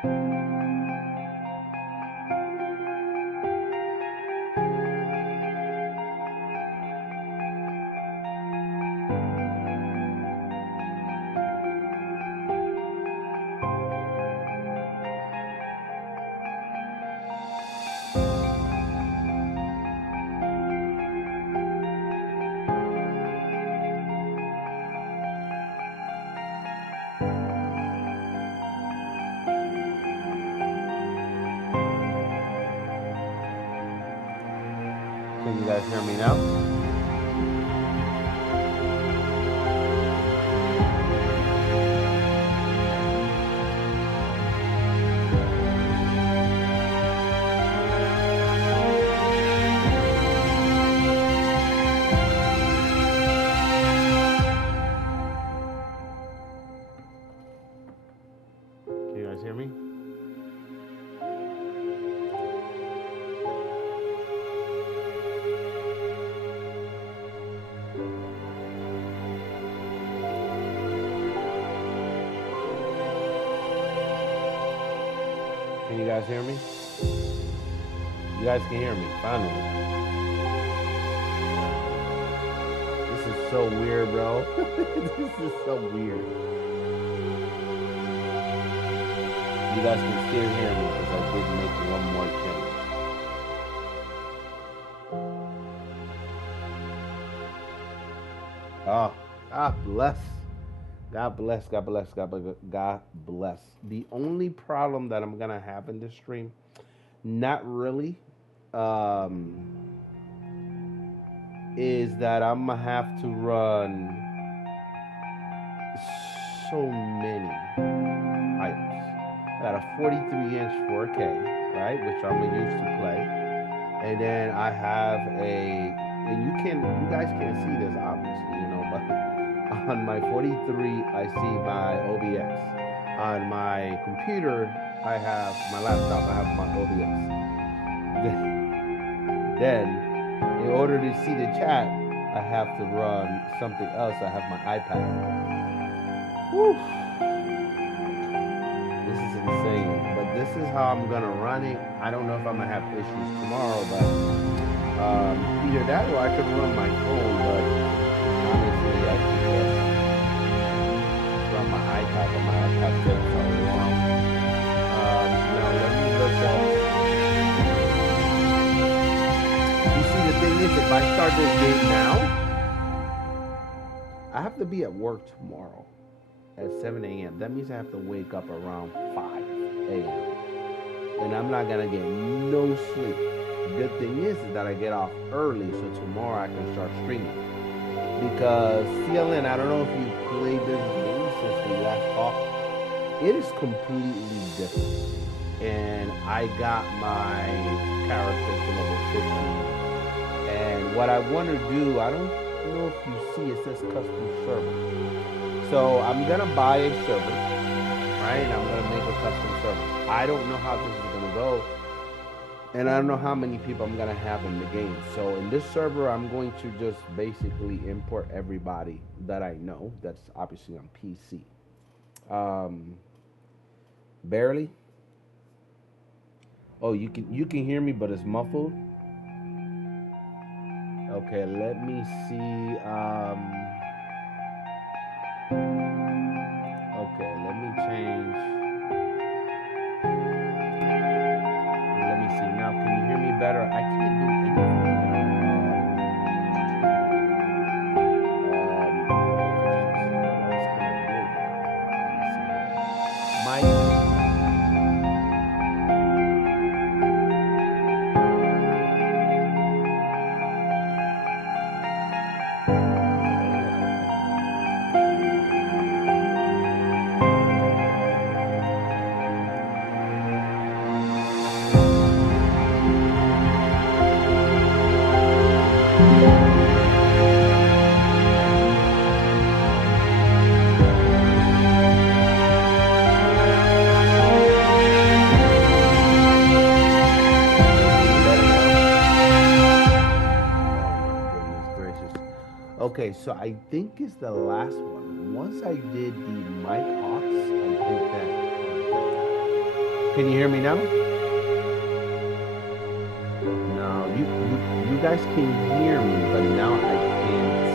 Can you guys hear me now? Can you guys hear me? Can you guys hear me? You guys can hear me, finally. This is so weird, bro. This is so weird. You guys can still hear me because I did make one more change. Oh, God bless. God bless, God bless, God bless. The only problem that I'm gonna have in this stream, not really, is that I'm gonna have to run so many items. I got a 43-inch 4K, right, which I'm gonna use to play, and then I have and you guys can't see this obviously, but on my 43, I see my OBS. On my computer, my laptop, I have my OBS. Then, in order to see the chat, I have to run something else. I have my iPad. Whew. This is insane, but this is how I'm gonna run it. I don't know if I'm gonna have issues tomorrow, but either that or I could run my phone, but honestly, I think just run my iPad, but my iPad takes so long. Now let me look at. You see, the thing is, if I start this game now, I have to be at work tomorrow at 7 a.m. That means I have to wake up around 5 a.m. And I'm not gonna get no sleep. Good thing is that I get off early, so tomorrow I can start streaming. Because CLN, I don't know if you played this game since we last talked. It is completely different. And I got my character to level 15. And what I want to do, I don't know if you see, it says custom server. So I'm gonna buy a server, right? And I'm gonna make a custom server. I don't know how this is gonna go. And I don't know how many people I'm gonna have in the game. So in this server, I'm going to just basically import everybody that I know. That's obviously on PC. Barely. Oh, you can hear me, but it's muffled. Okay, let me see. Okay, let me change. Let me see. Now, can you hear me better? I can't do anything. My Okay, so I think it's the last one. Once I did the mic Hawks, I think that. Can you hear me now? No, you guys can hear me, but now I can't.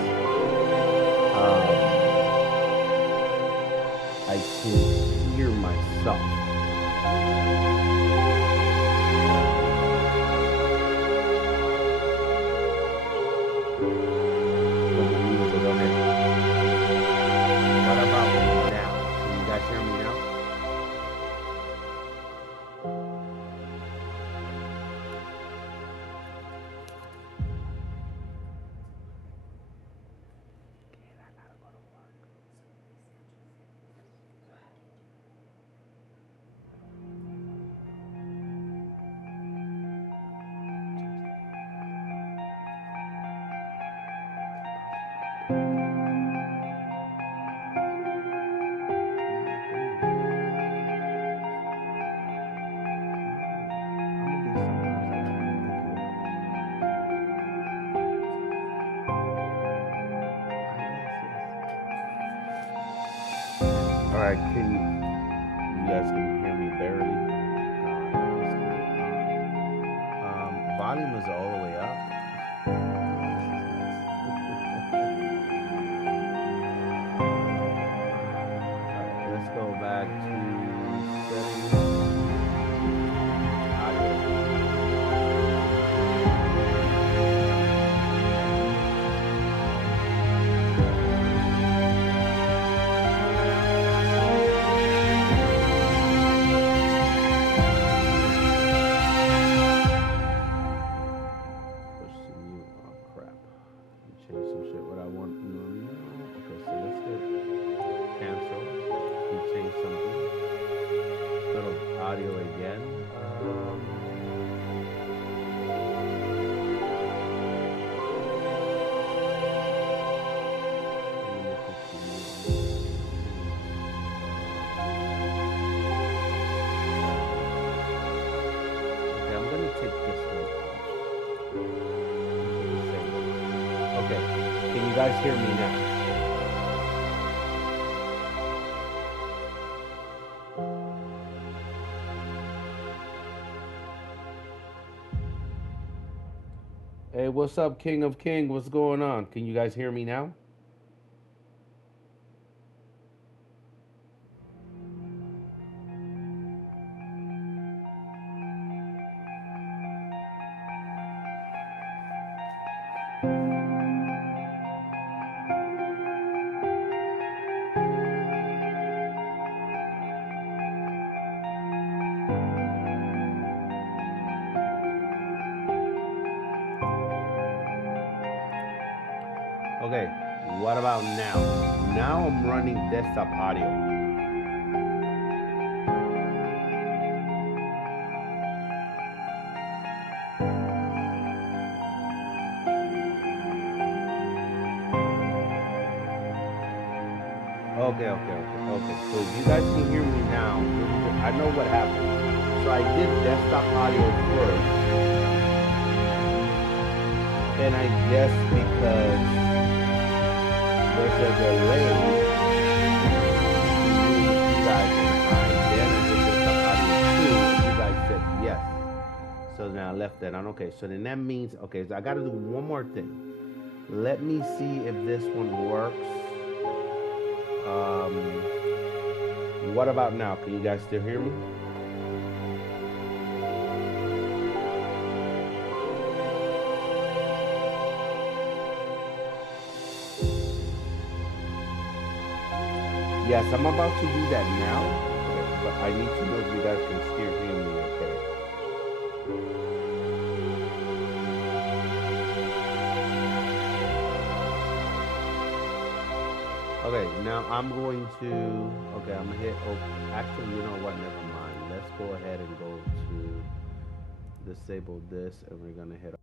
I can hear myself. What the music on it? What about now? Can you guys hear me now? All right, can you guys can hear me barely? Volume is all the way up. Alright, let's go back to settings. Audio. Push to mute. Oh crap. Change some shit what I want. No. Okay, so let's hit cancel. We change something. Little audio again. Okay, I'm gonna take this one off. Okay, can you guys hear me now? Hey, what's up, King of King? What's going on? Can you guys hear me now? Okay, what about now? Now I'm running desktop audio. Okay. So if you guys can hear me now, I know what happened. So I did desktop audio first, and I guess because there's a delay between you guys and I, then I did desktop audio too, and you guys said yes. So now I left that on. Okay, so then that means, okay, so I got to do one more thing. Let me see if this one works. What about now? Can you guys still hear me? Yes, I'm about to do that now, but I need to know if you guys can still hear me okay. Okay, now I'm going to, okay, I'm gonna hit open. Actually, you know what, never mind. Let's go ahead and go to disable this, and we're gonna hit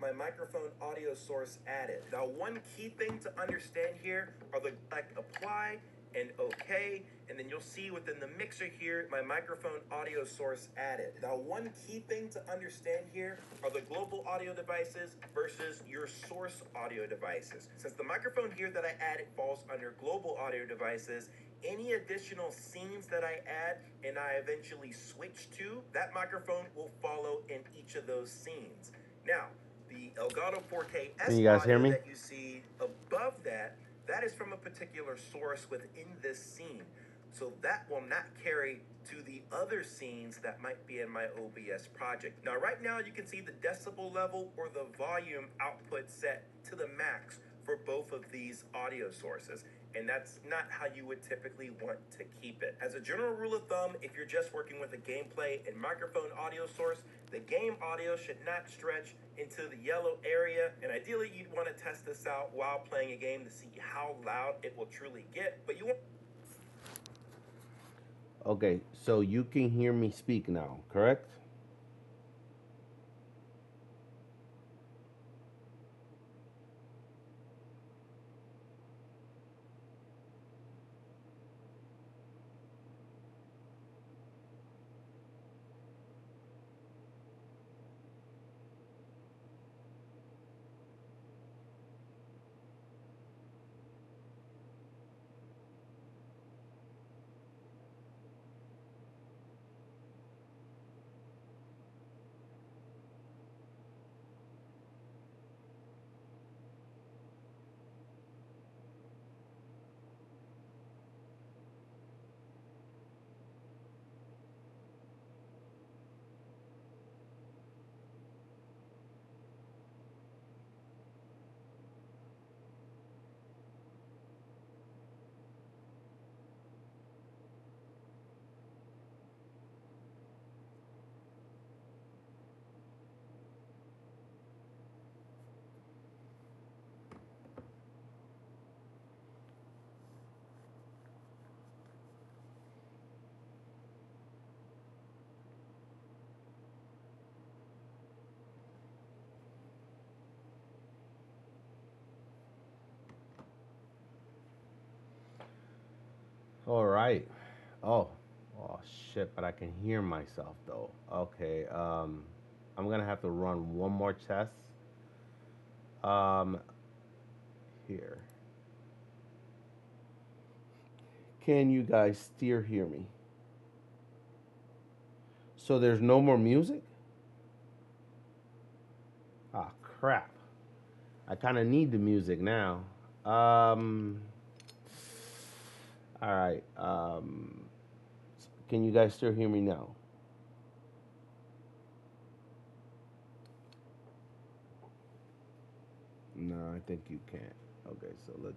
my microphone audio source added. Now, one key thing to understand here are the apply and OK, and then you'll see within the mixer here, my microphone audio source added. Now, one key thing to understand here are the global audio devices versus your source audio devices. Since the microphone here that I added falls under global audio devices, any additional scenes that I add and I eventually switch to, that microphone will follow in each of those scenes. Now, the Elgato 4K S Can you guys hear audio me? that you see above that, that is from a particular source within this scene. So that will not carry to the other scenes that might be in my OBS project. Now, right now, you can see the decibel level or the volume output set to the max for both of these audio sources. And that's not how you would typically want to keep it. As a general rule of thumb, if you're just working with a gameplay and microphone audio source, the game audio should not stretch into the yellow area. And ideally, you'd want to test this out while playing a game to see how loud it will truly get. But you won't. Okay, so you can hear me speak now, correct? All right. Oh, oh shit! But I can hear myself though. Okay. I'm gonna have to run one more test. Um, here. Can you guys still hear me? So there's no more music? Ah, crap. I kind of need the music now. All right. Can you guys still hear me now? No, I think you can't. Okay, so let's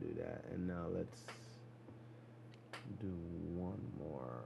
do that. And now let's do one more.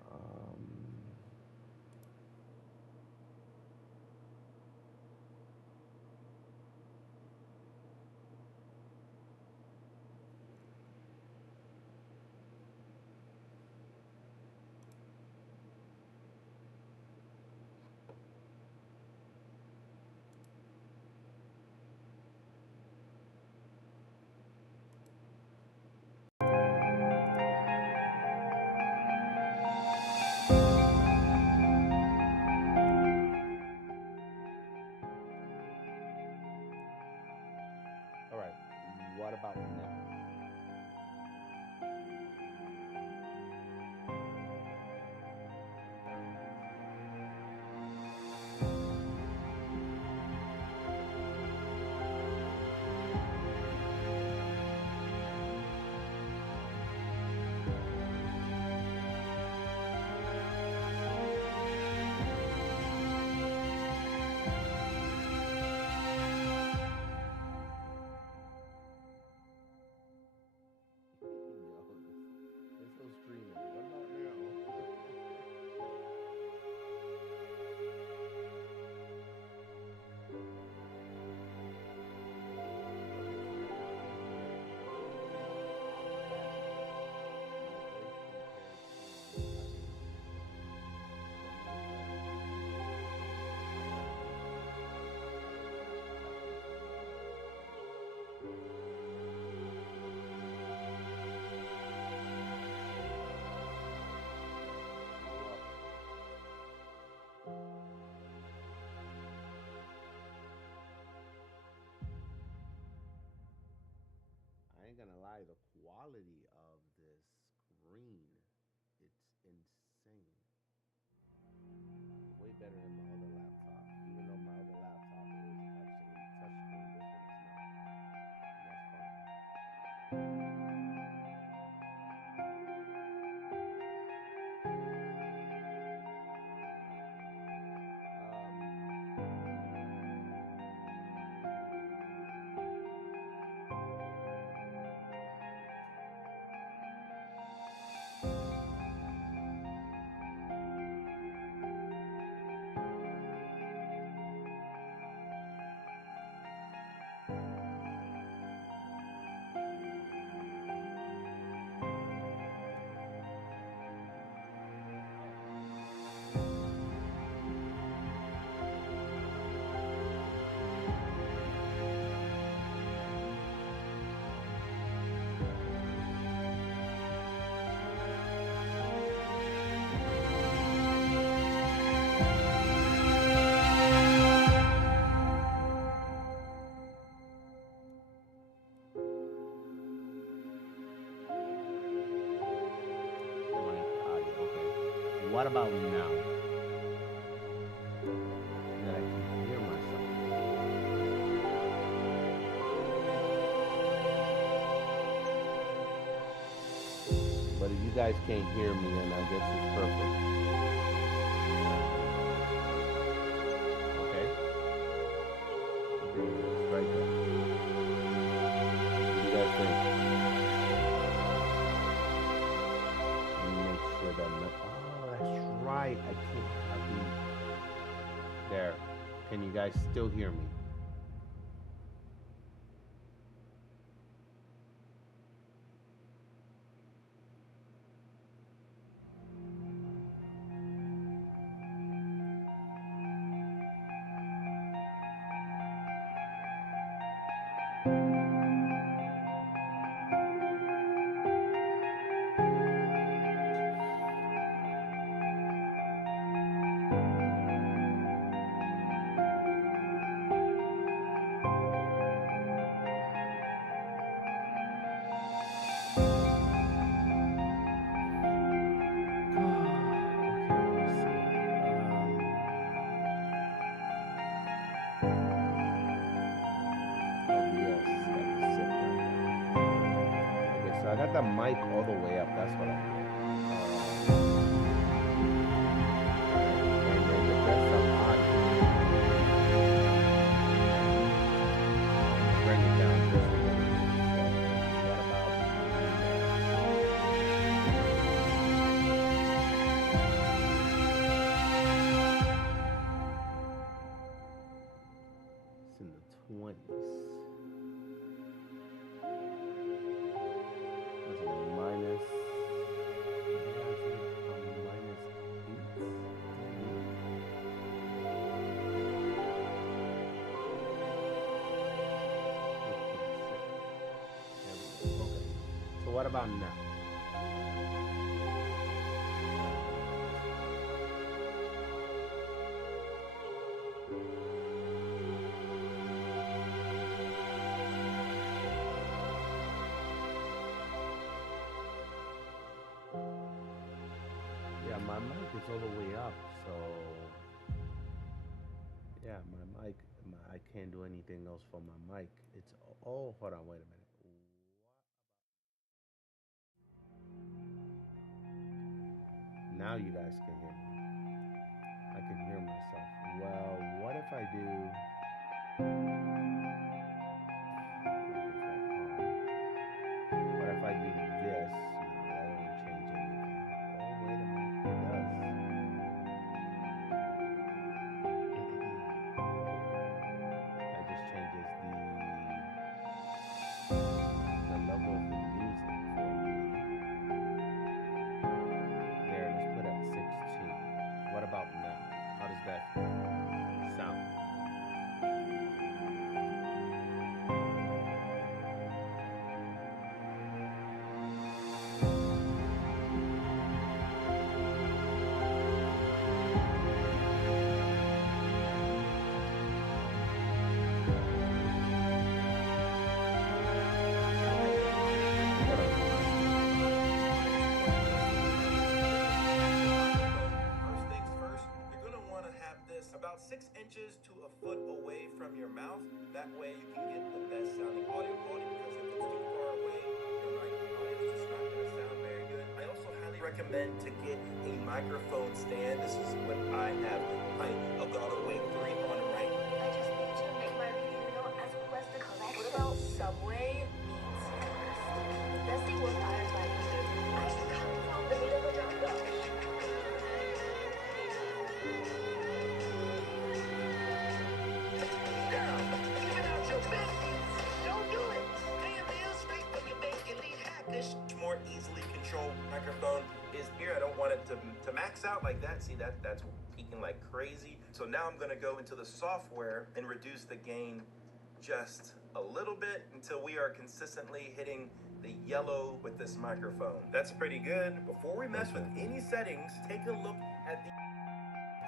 quality of this screen, it's insane. Way better than my other laptop. Even though my other laptop is actually touchscreen, this one is not. And that's fine. What about now? That I can hear myself. But if you guys can't hear me, then I guess it's perfect. Okay? There it is, right there. What do you guys think? Let me make sure that that's right. I can't. There. Can you guys still hear me? So I got the mic all the way up. That's what I did. And then to get some audio, bring it down just a little bit. So what about it's in the 20s. Minus 8. Okay. So what about now? Yeah, my mic is all the way up, so yeah, my mic, I can't do anything else for my mic. It's hold on, wait a minute. Now you guys can hear me. I can hear myself. Well, what if I do? What if I do this? No, that won't change anything. Oh, wait a minute, it does. That just changes the level of the music for me. There, let's put at 16. What about now? How does that sound? inches to a foot away from your mouth. That way you can get the best sounding audio quality, because if it's too far away, your microphone is just not going to sound very good. I also highly recommend to get a microphone stand. This is what I have my Elgato Wave 3 on right. I just need to make my review as well as the collection. What about Subway meets Everest? Does they work fired by you? I should come from the middle of the jungle. Girl, giving out your business. Don't do it. Paying bills straight from your bank and lead hackers. More easily controlled microphone is here. I don't want it to max out like that. See, that's peaking like crazy. So now I'm gonna go into the software and reduce the gain just a little bit until we are consistently hitting the yellow with this microphone. That's pretty good. Before we mess with any settings, take a look at the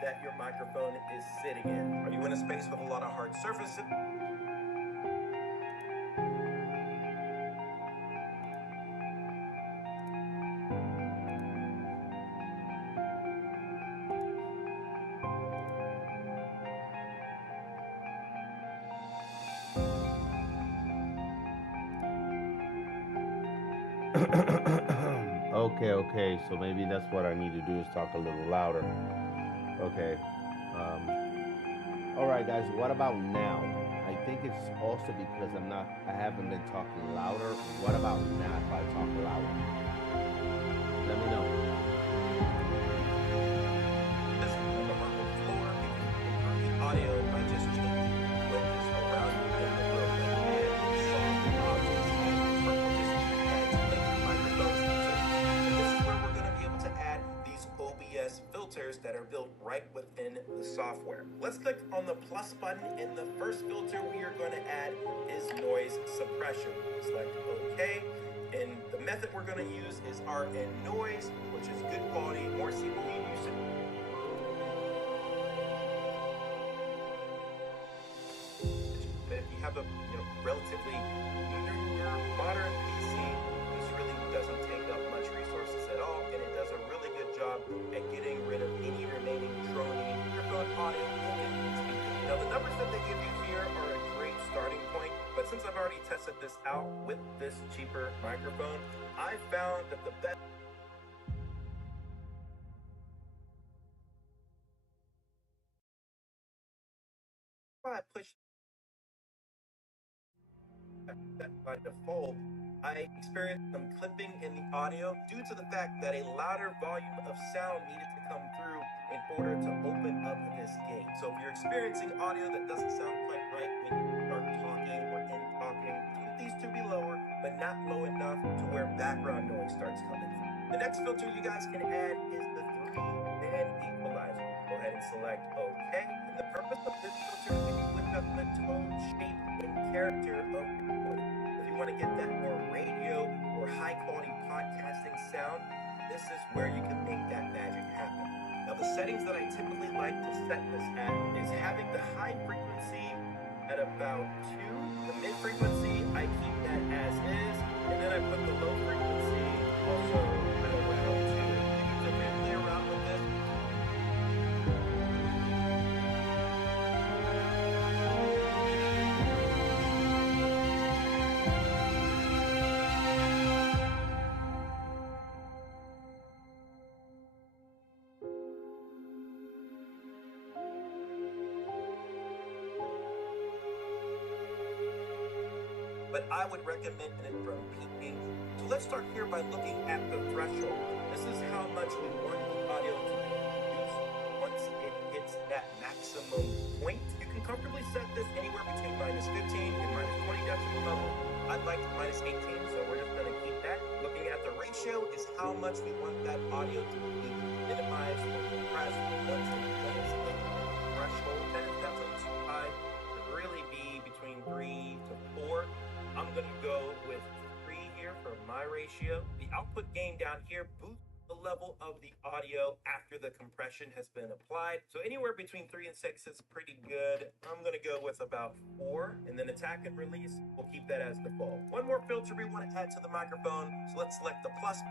that your microphone is sitting in. Are you in a space with a lot of hard surfaces? Okay. So maybe that's what I need to do is talk a little louder. Okay. All right, guys. What about now? I think it's also because I haven't been talking louder. What about now if I talk louder? Let me know. This is the hardwood floor. You can improve the audio by just changing the width around you in the room and soft objects and purposes and to make the microphones easier. This is where we're going to be able to add these OBS filters that are built right within the software. Let's click on the plus button, and the first filter we are going to add is noise suppression. Select OK. And the method we're going to use is RN noise, which is good quality, more CPU usage. But if you have a relatively newer, modern PC, this really doesn't take up much resources at all, and it does a really good job at getting rid of any remaining droning microphone audio in the speaker. Now, the numbers that they give you here are a great starting point, but since I've already tested this out with this cheaper microphone, I found that the best I pushed that by default, I experienced some clipping in the audio due to the fact that a louder volume of sound needed to come through in order to open up this gain. So if you're experiencing audio that doesn't sound quite right when you start talking or in talking, keep these to be lower, but not low enough to where background noise starts coming through. The next filter you guys can add is the 3-band equalizer. Go ahead and select OK. And the purpose of this filter is to lift up the tone, shape, and character of your voice. If you want to get that more radio or high quality podcasting sound, this is where you can make that magic happen. Now, the settings that I typically like to set this at is having the high frequency at about 2. The mid frequency, I keep that as is, and then I put the low frequency also at around 2. You can play around with this. But I would recommend it from peaking. So let's start here by looking at the threshold. This is how much we want the audio to be reduced once it hits that maximum point. You can comfortably set this anywhere between -15 and -20 decibel level. I'd like minus 18, so we're just going to keep that. Looking at the ratio is how much we want that audio to be minimized or compressed once it does hit the threshold. That is definitely too high. It would really be between 3 to 4. I'm going to go with 3 here for my ratio. The output gain down here boosts the level of the audio after the compression has been applied. So anywhere between 3 and 6 is pretty good. I'm going to go with about 4, and then attack and release, we'll keep that as default. One more filter we want to add to the microphone, so let's select the plus.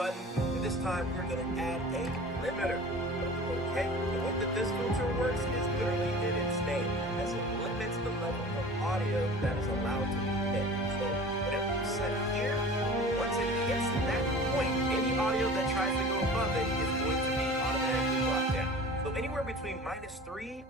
button, and this time we're going to add a limiter. Okay, the way that this filter works is literally in its name, as it limits the level of audio that is allowed to be hit. So whatever you set here, once it hits that point, any audio that tries to go above it is going to be automatically brought down. So anywhere between -3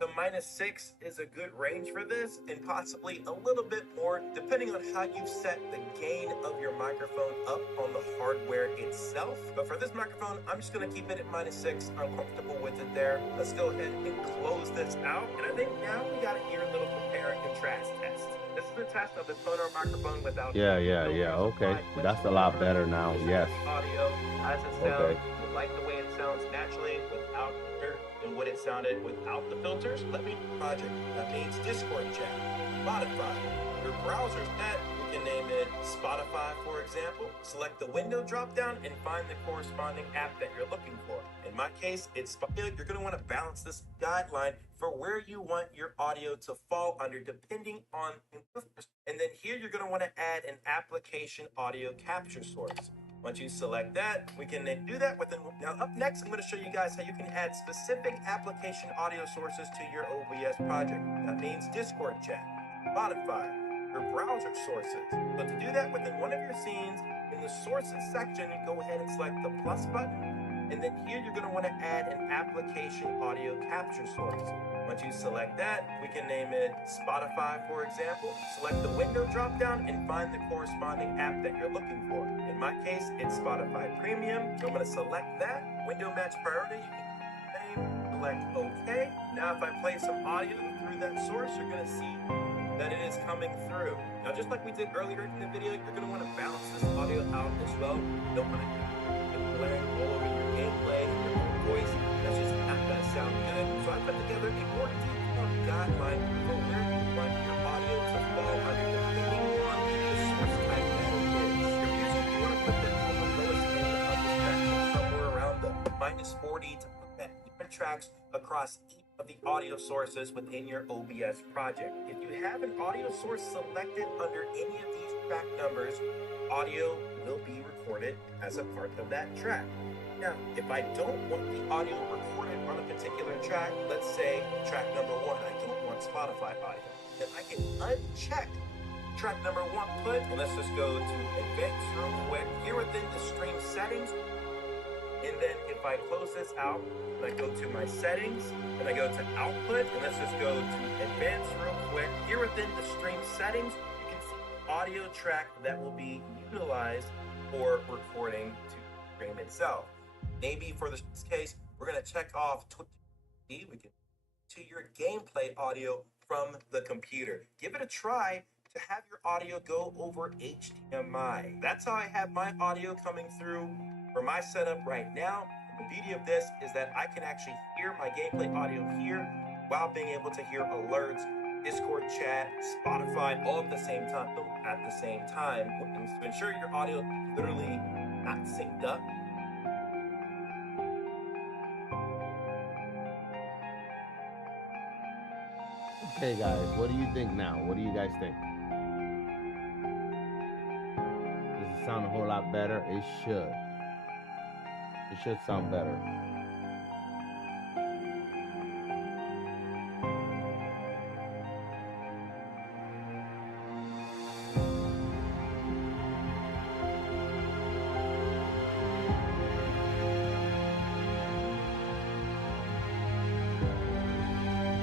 to -6 is a good range for this, and possibly a little bit more depending on how you've set the gain of your microphone up on the hardware itself. But for this microphone, I'm just going to keep it at -6. I'm comfortable with it there. Let's go ahead and close this out. And I think now we got to hear a little compare and contrast test. This is a test of the sonar microphone without. Yeah. Okay, that's a lot better now. Yes. Audio as it sounds. Okay. You like the way it sounds naturally without filter and what it sounded without the filters. Let me project. That means Discord chat, Spotify, your browser's net. We can name it Spotify, for example. Select the window drop down and find the corresponding app that you're looking for. In my case, it's Spotify. You're going to want to balance this guideline for where you want your audio to fall under depending on. And then here you're going to want to add an application audio capture source. Once you select that, we can then do that within. Now up next, I'm going to show you guys how you can add specific application audio sources to your OBS project. That means Discord chat, Spotify, your browser sources. But to do that within one of your scenes, in the sources section, you go ahead and select the plus button. And then here you're going to want to add an application audio capture source. Once you select that, we can name it Spotify, for example. Select the window drop down and find the corresponding app that you're looking for. In my case, it's Spotify Premium. So I'm going to select that. Window match priority. You can select OK. Now if I play some audio through that source, you're going to see that it is coming through. Now just like we did earlier in the video, you're going to want to balance this audio out as well. You don't want to blaring all over your gameplay and your own voice. That's just not going to sound good. So I put together a more detailed guideline for where you want your audio to fall under depending on the source type that it is. Your music, you want to put that on the lowest end of the spectrum, somewhere around the -40 to prevent different tracks across each of the audio sources within your OBS project. If you have an audio source selected under any of these track numbers, audio will be recorded as a part of that track. Now, if I don't want the audio recorded on a particular track, let's say track number 1, I don't want Spotify audio, then I can uncheck track number 1 put, and let's just go to advanced real quick, here within the stream settings, and then if I close this out, and I go to my settings, and I go to output, and let's just go to advanced real quick, here within the stream settings, you can see audio track that will be utilized for recording to stream itself. Maybe for this case, we're going to check off we can to your gameplay audio from the computer. Give it a try to have your audio go over HDMI. That's how I have my audio coming through for my setup right now. And the beauty of this is that I can actually hear my gameplay audio here while being able to hear alerts, Discord chat, Spotify, all at the same time. To ensure your audio is literally not synced up. Okay, guys, what do you think now? What do you guys think? Does it sound a whole lot better? It should. It should sound better.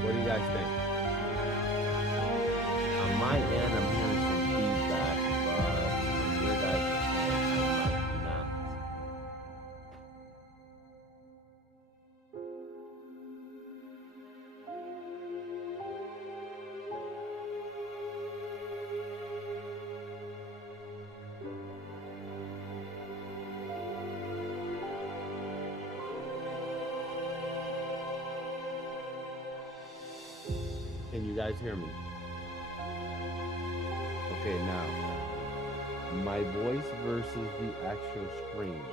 What do you guys think? On my end, I'm hearing some feedback, but on your guys' end, I might not. Can you guys hear me? Okay, now, my voice versus the actual screen.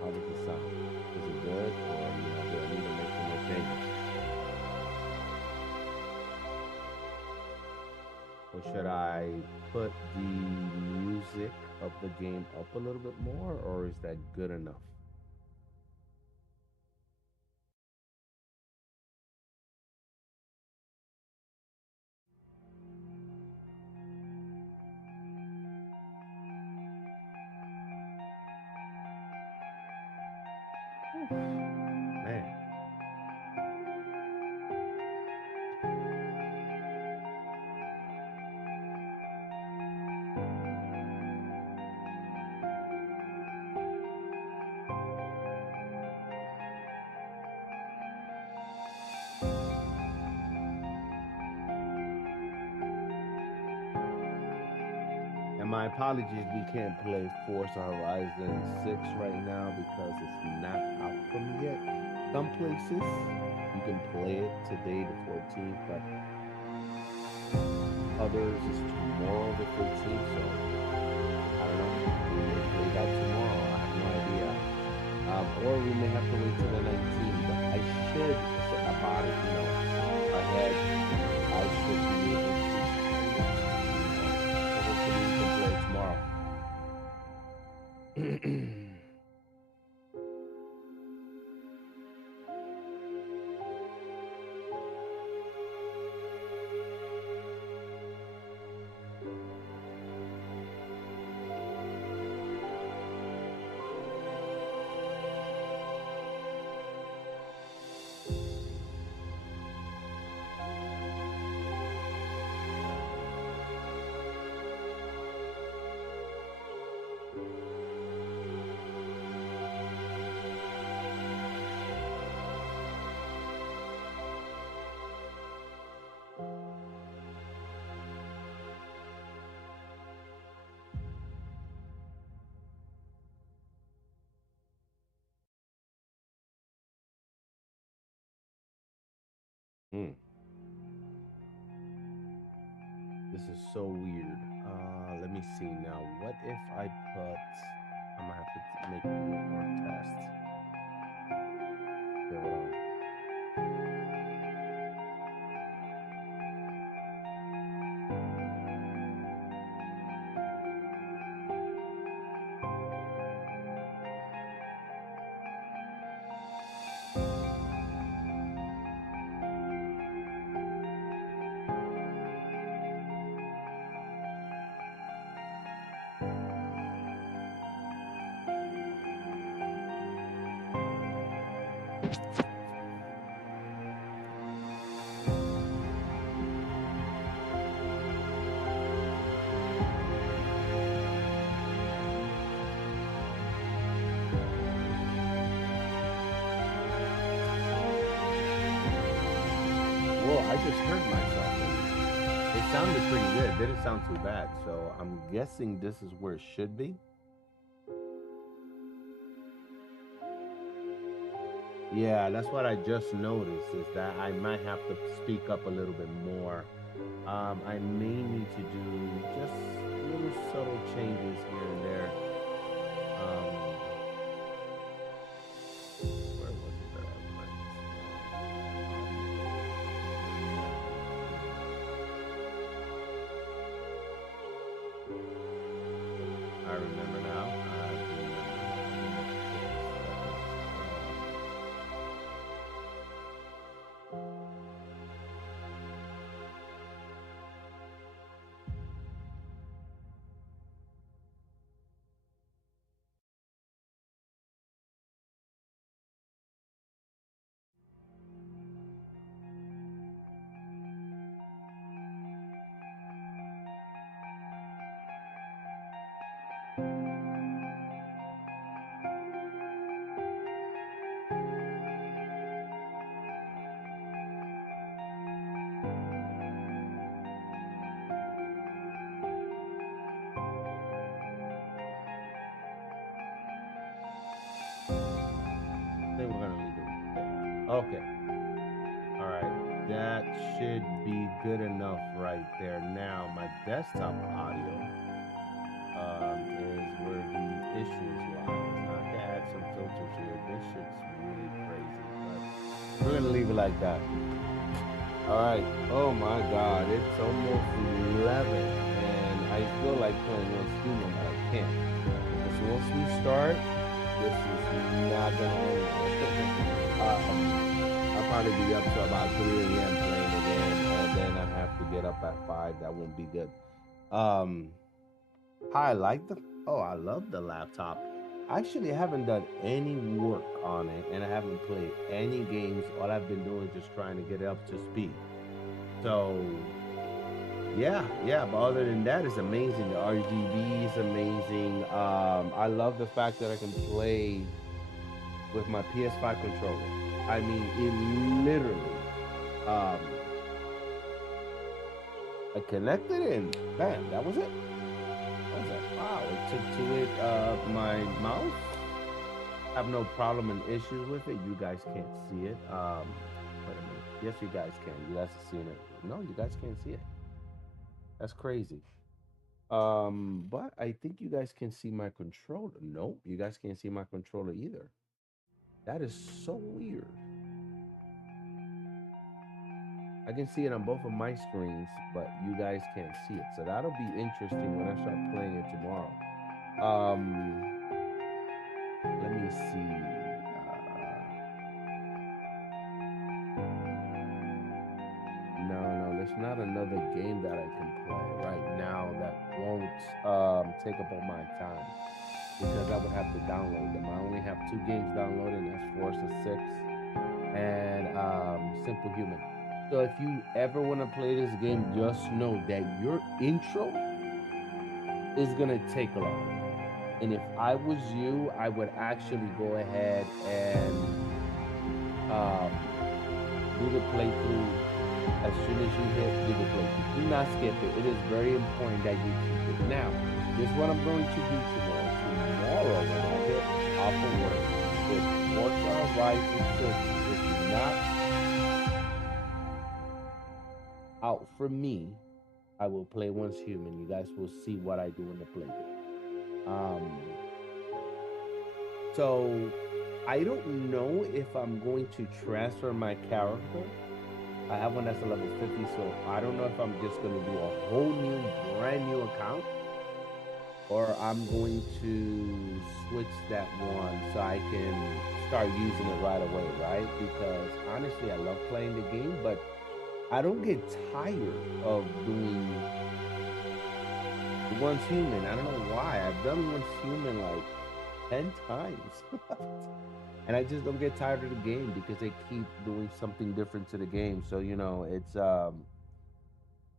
How does it sound? Is it good, or do I need to make some more changes? Or should I put the music of the game up a little bit more, or is that good enough? Man. And my apologies, we can't play Forza Horizon 6 right now because it's not out for me yet. Some places you can play it today, the 14th, but others is tomorrow, the 13th. So I don't know. We may play that tomorrow. I have no idea. Or we may have to wait till the 19th. But I should set about it, ahead. I should be able to. So hopefully we can play tomorrow. Hmm. This is so weird. Let me see now. What if I put? I'm gonna have to make one more test. Okay, hold on. Whoa! I just heard myself. And it sounded pretty good. Didn't sound too bad. So I'm guessing this is where it should be. Yeah, that's what I just noticed is that I might have to speak up a little bit more. I may need to do just little subtle changes here and there. Um, where was it that I went? I remember now. I think we're gonna leave it there. Okay. All right. That should be good enough right there. Now my desktop audio is where the issues lie. Now I can add some filters here. This shit's really crazy, but we're gonna leave it like that. All right. Oh my God, it's almost 11, and I feel like playing once human, but I can't. Because once we start, this is not gonna end. I'll probably be up to about 3 a.m. playing again, and then I have to get up at 5. That won't be good. Um, I like the. Oh, I love the laptop. Actually, I haven't done any work on it, and I haven't played any games. All I've been doing is just trying to get it up to speed. So yeah, yeah. But other than that, it's amazing. The RGB is amazing. I love the fact that I can play with my PS5 controller. I mean, it literally. Um, I connected and bam, that was it. I was like, wow. It took to it. My mouse. Have no problem and issues with it. You guys can't see it. Wait a minute. Yes, you guys can. You guys are seeing it. No, you guys can't see it. That's crazy. But I think you guys can see my controller. Nope, you guys can't see my controller either. That is so weird. I can see it on both of my screens, but you guys can't see it. So that'll be interesting when I start playing it tomorrow. Um, Let me see. No, no, there's not another game that I can play right now that won't take up all my time because I would have to download them. I only have two games downloaded, and that's Forza 6 and Simple Human. So if you ever want to play this game, just know that your intro is gonna take long. And if I was you, I would actually go ahead and um, do the playthrough as soon as you hit do the playthrough. Do not skip it. It is very important that you keep it. Now, this is what I'm going to do tomorrow. Tomorrow, when I get off of work, if Forza Horizon 6 is not out for me, I will play once human. You guys will see what I do in the playthrough. So I don't know if I'm going to transfer my character. I have one that's a level 50, so I don't know if I'm just gonna do a whole new, brand new account, or I'm going to switch that one so I can start using it right away, right? Because honestly, I love playing the game, but I don't get tired of doing once human. I don't know why. I've done once human like 10 times. And I just don't get tired of the game because they keep doing something different to the game. So,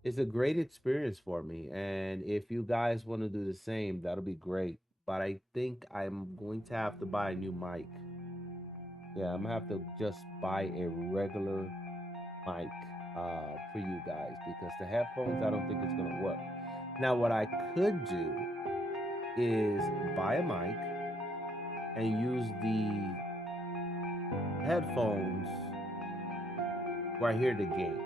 it's a great experience for me. And if you guys want to do the same, that'll be great. But I think I'm going to have to buy a new mic. Yeah, I'm gonna have to just buy a regular mic for you guys because the headphones I don't think it's gonna work. Now what I could do is buy a mic and use the headphones where I hear the game.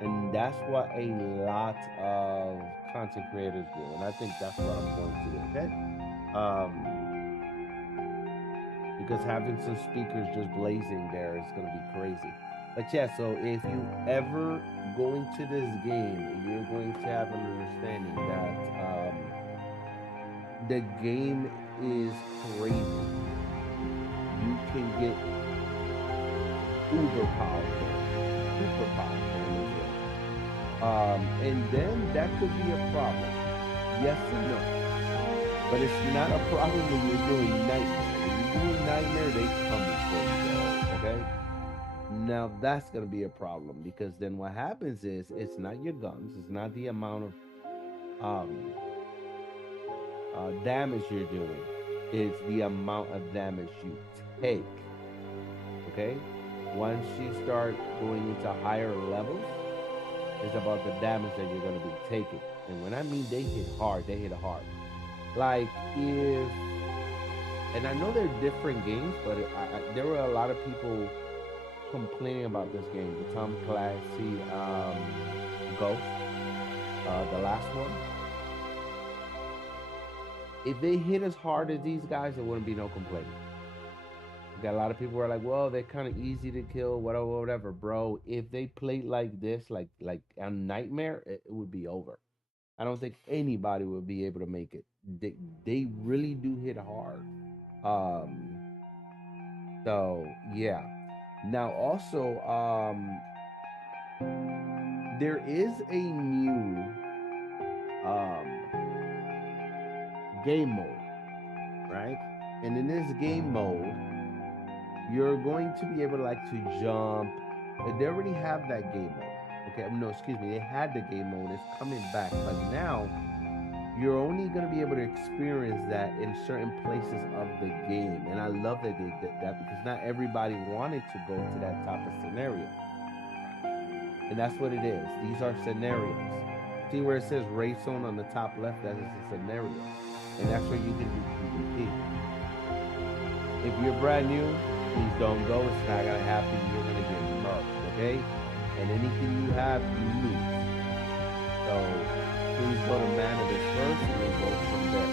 And that's what a lot of content creators do. And I think that's what I'm going to do, okay? Because having some speakers just blazing there is going to be crazy. But yeah, so if you ever go into this game, you're going to have an understanding that the game is crazy. You can get uber powerful, super powerful in this game. And then that could be a problem. Yes and no. But it's not a problem when you're doing nightmare. When you're doing nightmare, they come for you, okay? Now that's gonna be a problem because then what happens is it's not your guns, it's not the amount of um, damage you're doing, it's the amount of damage you take. Okay? Once you start going into higher levels, it's about the damage that you're gonna be taking. And when I mean they hit hard, they hit hard. Like if, and I know they're different games, but there were a lot of people complaining about this game, the Tom Clancy Ghost, the last one. If they hit as hard as these guys, there wouldn't be no complaining. Got a lot of people who are like, well, they're kind of easy to kill, whatever, whatever, bro. If they played like this, like a nightmare, it would be over. I don't think anybody would be able to make it. They really do hit hard. Um, so yeah. Now also, there is a new um game mode, right? And in this game mode, you're going to be able to like to jump. They already have that game mode. Okay, no, excuse me. They had the game mode. It's coming back, but now you're only going to be able to experience that in certain places of the game. And I love that they did that because not everybody wanted to go to that type of scenario. And that's what it is. These are scenarios. See where it says race zone on the top left? That is a scenario. And that's where you can do PvP. If you're brand new, please don't go. It's not gonna happen. You're gonna get murked, okay? And anything you have, you lose. So please go to Manabus first and then go from there.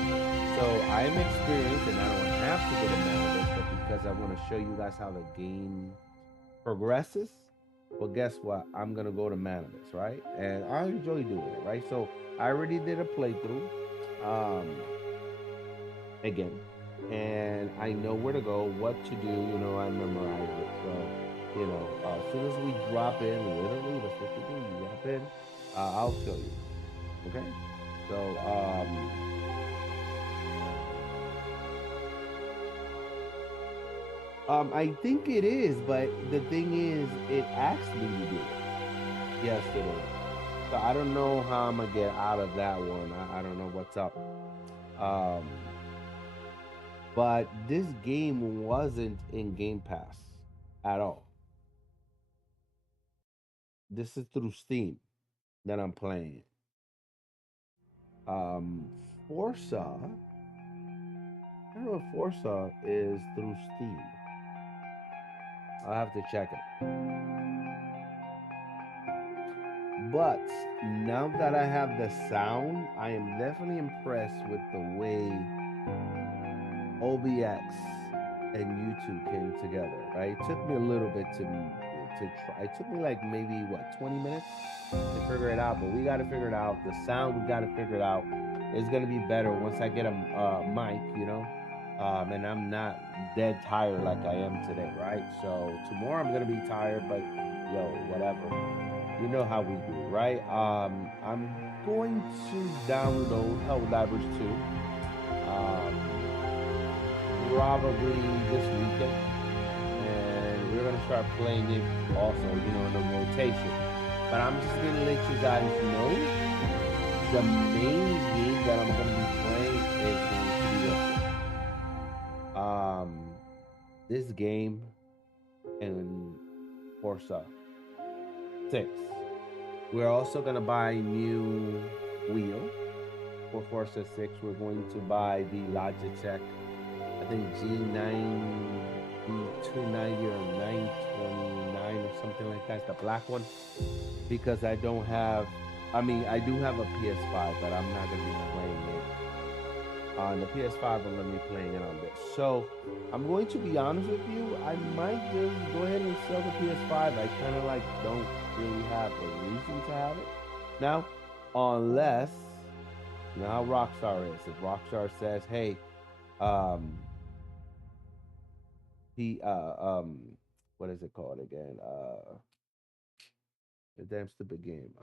So I am experienced and I don't have to go to Manabus, but because I want to show you guys how the game progresses, well, guess what? I'm gonna go to Manabus, right? And I enjoy doing it, right? So I already did a playthrough. Again, and I know where to go, what to do. I memorize it. So, as soon as we drop in, literally, that's what you do. You drop in, I'll show you. Okay. So, I think it is, but the thing is, it asked me to do it yesterday. So I don't know how I'm gonna get out of that one. I don't know what's up. Um, but this game wasn't in Game Pass at all. This is through Steam that I'm playing. Forza. I don't know if Forza is through Steam. I'll have to check it. But now that I have the sound, I am definitely impressed with the way OBX and YouTube came together, right? It took me a little bit to try. It took me like maybe 20 minutes to figure it out, but we got to figure it out. The sound, we got to figure it out. It's gonna be better once I get a mic, and I'm not dead tired like I am today, right? So tomorrow I'm gonna be tired, but whatever. You know how we do, right? I'm going to download Helldivers 2. Probably this weekend, and we're gonna start playing it also, in a rotation. But I'm just gonna let you guys know the main game that I'm gonna be playing is going to be this game and Forza 6. We're also gonna buy a new wheel for Forza 6. We're going to buy the Logitech, I think G290 or 929 or something like that. It's the black one. Because I do have a PS5, but I'm not going to be playing it on the PS5. I'm going to be playing it on this. So I'm going to be honest with you. I might just go ahead and sell the PS5. I kind of don't really have a reason to have it now, unless how Rockstar is. If Rockstar says, hey, what is it called again? The damn stupid game.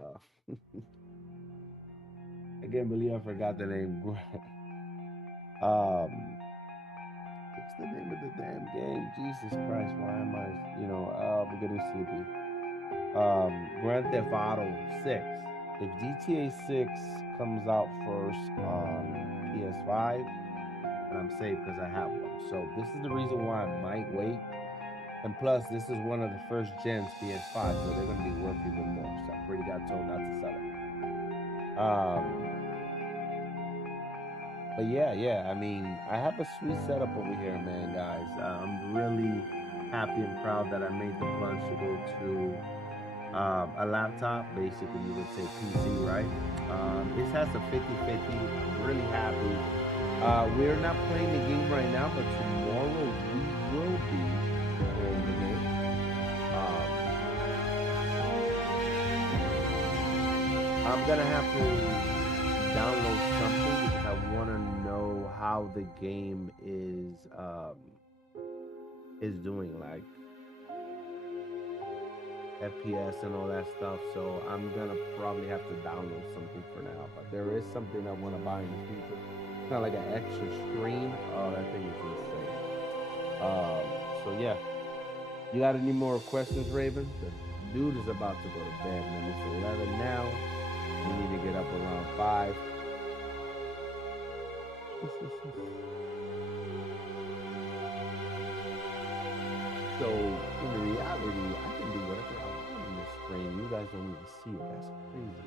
I can't believe I forgot the name. What's the name of the damn game? Jesus Christ, why am I, I'm getting sleepy. Grand Theft Auto 6. If GTA 6 comes out first on PS5, and I'm safe because I have one. So this is the reason why I might wait. And plus, this is one of the first gens PS5, so they're going to be worth even more. So I already got told not to sell it. But yeah, I have a sweet setup over here, man, guys. I'm really happy and proud that I made the plunge to go to a laptop. Basically, you would say PC, right? This has a 50-50. I'm really happy. We're not playing the game right now, but tomorrow we will be. I'm gonna have to download something because I want to know how the game is doing, like FPS and all that stuff. So I'm gonna probably have to download something for now. But there is something I want to buy in the future. Kind of like an extra screen. Oh, that thing is insane. Um, so yeah, you got any more questions, Raven? The dude is about to go to bed, man. It's 11 now. We need to get up around 5. So in reality, I can do whatever I want in this frame. You guys don't even see it. That's crazy.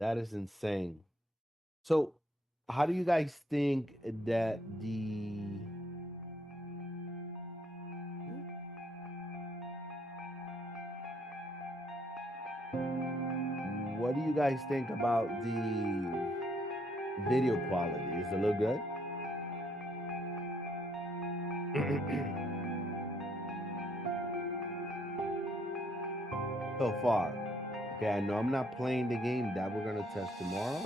That is insane. So, how do you guys think that what do you guys think about the video quality? Is it look good? So far. Okay, I know I'm not playing the game that we're gonna test tomorrow.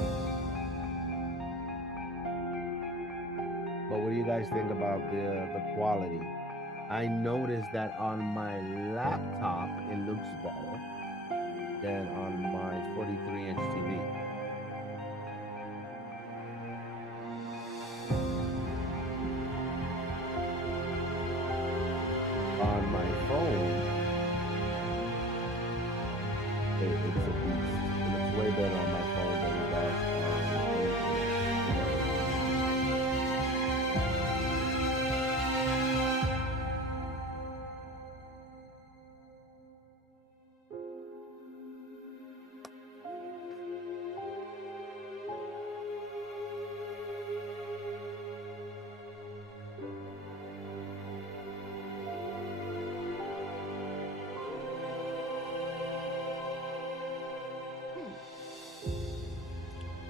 But what do you guys think about the quality? I noticed that on my laptop it looks better than on my 43-inch TV. On my phone, it's a beast. It looks way better on my phone than it does on anything.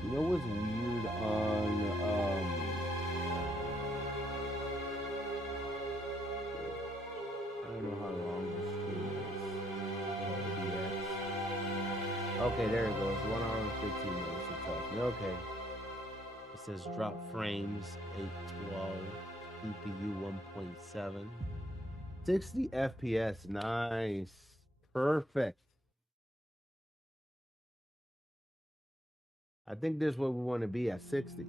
You know what's weird on I don't know how long this stream is. Okay, there it goes. 1 hour and 15 minutes. It tells me. Okay. It says drop frames 812, CPU 1.7, 60 FPS. Nice. Perfect. I think this is what we want to be at 60.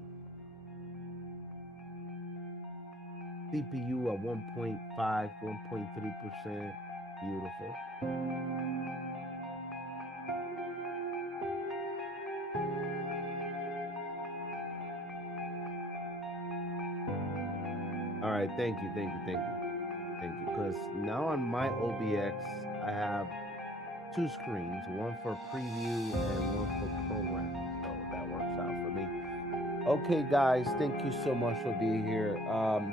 CPU at 1.5, 1.3%. Beautiful. All right, thank you, thank you, thank you, thank you. Because now on my OBX, I have 2 screens, one for preview and one for program. So that works out for me. Okay, guys, thank you so much for being here.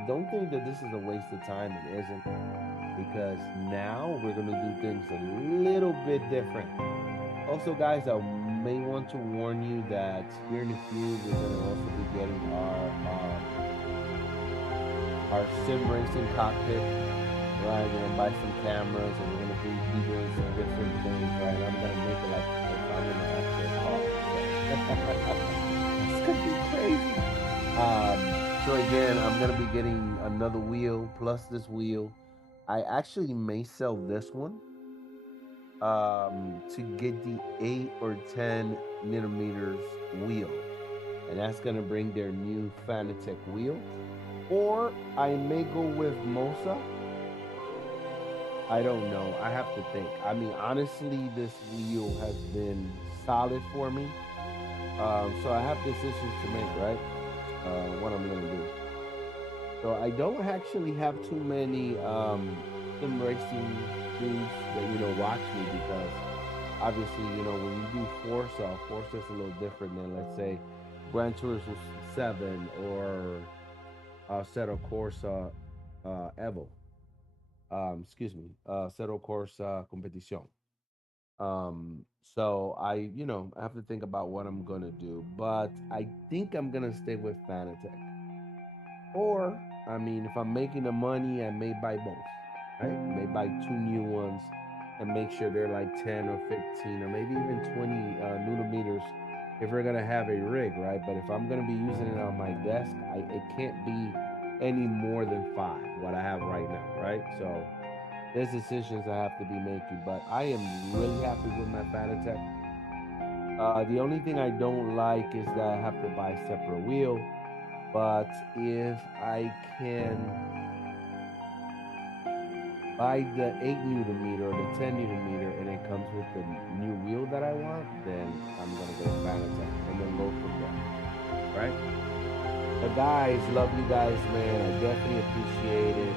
Don't think that this is a waste of time. It isn't, because now we're gonna do things a little bit different. Also, guys, I may want to warn you that here in a few, we're gonna also be getting our sim racing cockpit. Right, we're gonna buy some cameras and we're gonna be doing some different things. Right, I'm gonna make it like if I'm in an actual car. So. It's gonna be crazy. So again, I'm gonna be getting another wheel plus this wheel. I actually may sell this one to get the 8 or 10 millimeters wheel, and that's gonna bring their new Fanatec wheel. Or I may go with Mosa. I don't know. I have to think. I mean, honestly, this wheel has been solid for me. So I have decisions to make, right? What I'm gonna do. So I don't actually have too many sim racing dudes that watch me, because obviously when you do Forza is a little different than, let's say, Gran Turismo 7 or Zero Corsa Evo. Excuse me, Zero Corsa Competition. So I have to think about what I'm gonna do, but I think I'm gonna stay with Fanatec. Or I mean, if I'm making the money, I may buy both, right? May buy two new ones and make sure they're like 10 or 15 or maybe even 20 newtometers if we're gonna have a rig, right? But if I'm gonna be using it on my desk, it can't be any more than five, what I have right now, right? So there's decisions I have to be making, but I am really happy with my Fanatec. The only thing I don't like is that I have to buy a separate wheel. But if I can buy the 8 newton meter or the 10 newton meter and it comes with the new wheel that I want, then I'm gonna go Fanatec and then go from there, right? But guys, love you guys, man. I definitely appreciate it.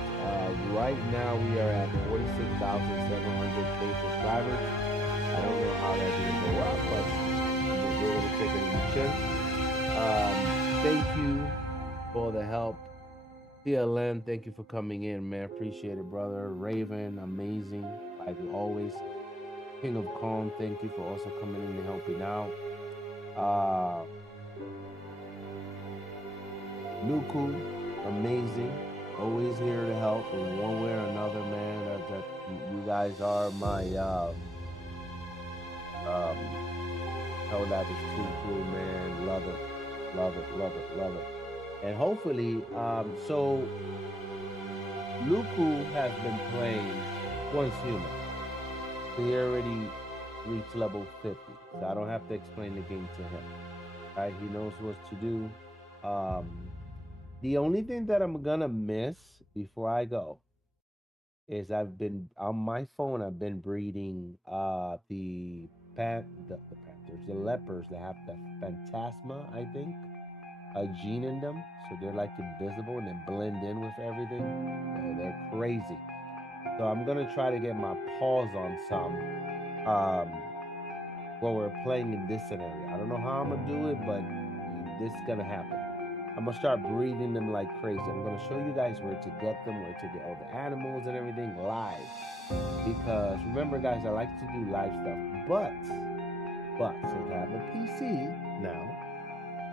Right now we are at 46,700K subscribers. I don't know how that didn't go up, but we're gonna take it in the chin. Thank you for the help. CLM, thank you for coming in, man. Appreciate it, brother. Raven, amazing, like always. King of Calm, thank you for also coming in and helping out. Nuku, amazing. Always here to help in one way or another, man. You guys are my um oh, that is too cool, man. Love it. Love it, love it, love it. And hopefully, so Luku has been playing once human. He already reached level 50. So I don't have to explain the game to him. Right? He knows what to do. The only thing that I'm gonna miss before I go is I've been on my phone. I've been breeding the panthers, the lepers that have the phantasma, I think, a gene in them, so they're like invisible and they blend in with everything. They're crazy. So I'm gonna try to get my paws on some while we're playing in this scenario. I don't know how I'm gonna do it, but this is gonna happen. I'm gonna start breeding them like crazy. I'm gonna show you guys where to get them, where to get all the animals and everything live. Because remember, guys, I like to do live stuff. But since I have a PC now,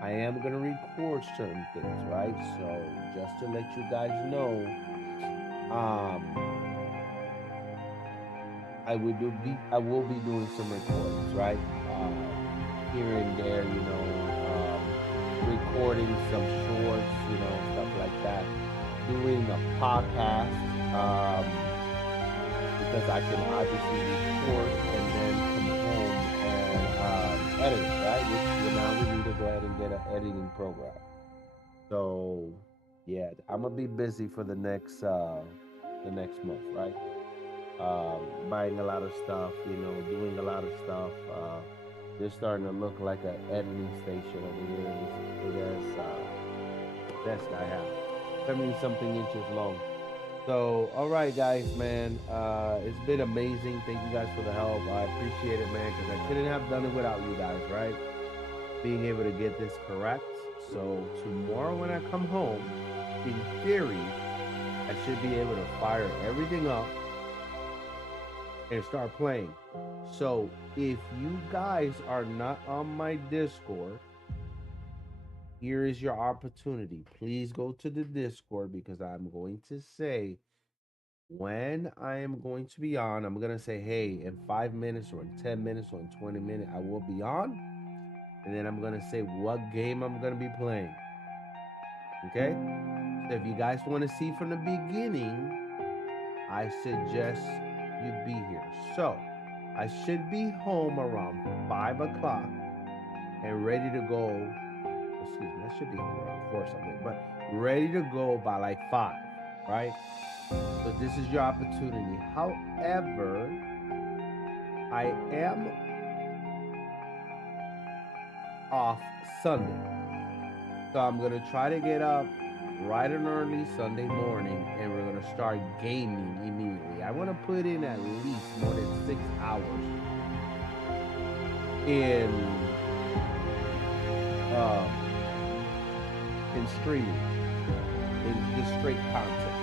I am gonna record certain things, right? So just to let you guys know, I will be doing some recordings, right? Here and there, recording some shorts, stuff like that. Doing a podcast, because I can obviously record and then come home and edit it, right? Which now we need to go ahead and get an editing program. So yeah, I'm gonna be busy for the next month, right? Buying a lot of stuff, doing a lot of stuff. They're starting to look like an editing station over here. This desk I have, 70 something inches long. So, all right, guys, man, it's been amazing. Thank you guys for the help. I appreciate it, man, because I couldn't have done it without you guys, right? Being able to get this correct. So tomorrow when I come home, in theory, I should be able to fire everything up and start playing. So if you guys are not on my Discord, here is your opportunity. Please go to the Discord, because I'm going to say when I am going to be on. I'm going to say, hey, in 5 minutes or in 10 minutes or in 20 minutes, I will be on. And then I'm going to say what game I'm going to be playing. Okay? So if you guys want to see from the beginning, I suggest you be here. So I should be home around 5 o'clock and ready to go. Excuse me, I should be home around 4 or something, but ready to go by like 5, right? So this is your opportunity. However, I am off Sunday. So I'm going to try to get up right and early Sunday morning, and we're going to start gaming immediately. I want to put in at least more than 6 hours in streaming, in just straight content,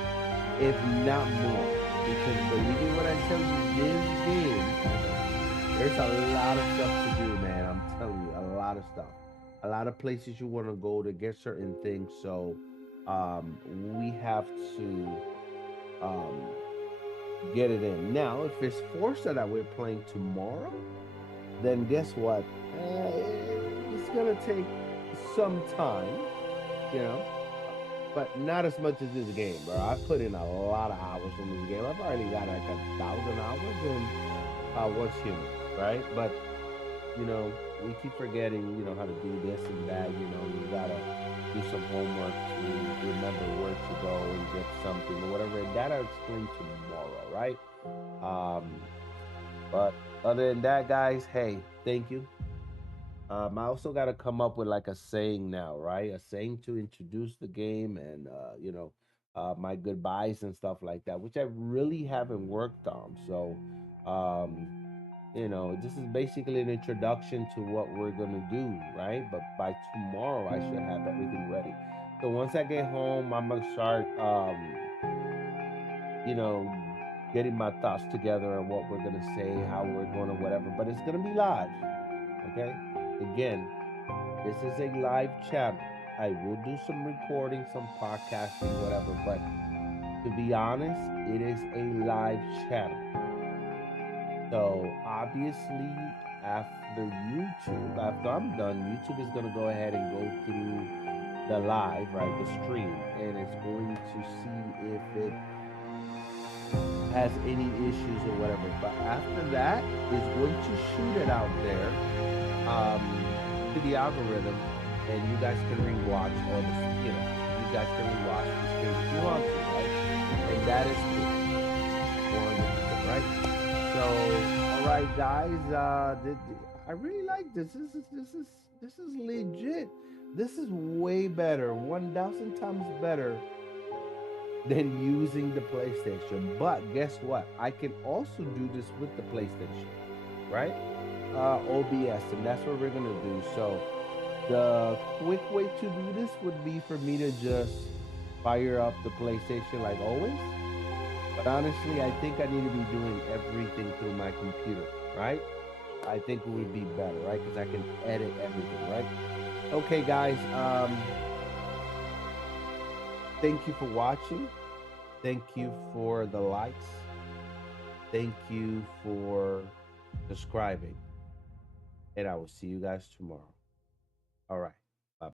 if not more. Because believe me when I tell you, this game, there's a lot of stuff to do, man. I'm telling you, a lot of stuff. A lot of places you want to go to get certain things. So we have to um, get it in. Now, if it's Forza that we're playing tomorrow, then guess what? It's gonna take some time, you know, but not as much as this game, bro. I put in a lot of hours in this game. I've already got like 1,000 hours in What's Human, right? But we keep forgetting, how to do this and that. You gotta do some homework to remember where to go and get something or whatever. And that I'll explain tomorrow, right? Um, but other than that, guys, hey, thank you. I also got to come up with like a saying now, right? A saying to introduce the game and, my goodbyes and stuff like that, which I really haven't worked on. So, this is basically an introduction to what we're going to do, right? But by tomorrow, I should have everything ready. So once I get home, I'm going to start, you know, getting my thoughts together on what we're going to say, how we're going to whatever. But it's going to be live, okay? Again, this is a live channel. I will do some recording, some podcasting, whatever, but to be honest, it is a live channel. So obviously, after after I'm done, YouTube is gonna go ahead and go through the live, right, the stream, and it's going to see if it has any issues or whatever. But after that, it's going to shoot it out there um, to the algorithm, and you guys can rewatch all the, you guys can rewatch the stream if you want to, right? And that is cool, 100%, right? So, all right, guys, I really like this. This is legit. This is way better, 1,000 times better than using the PlayStation. But guess what? I can also do this with the PlayStation, right? OBS, and that's what we're gonna do. So the quick way to do this would be for me to just fire up the PlayStation like always. But honestly, I think I need to be doing everything through my computer, right? I think it would be better, right? Because I can edit everything, right? Okay, guys. Thank you for watching. Thank you for the likes. Thank you for subscribing. And I will see you guys tomorrow. All right.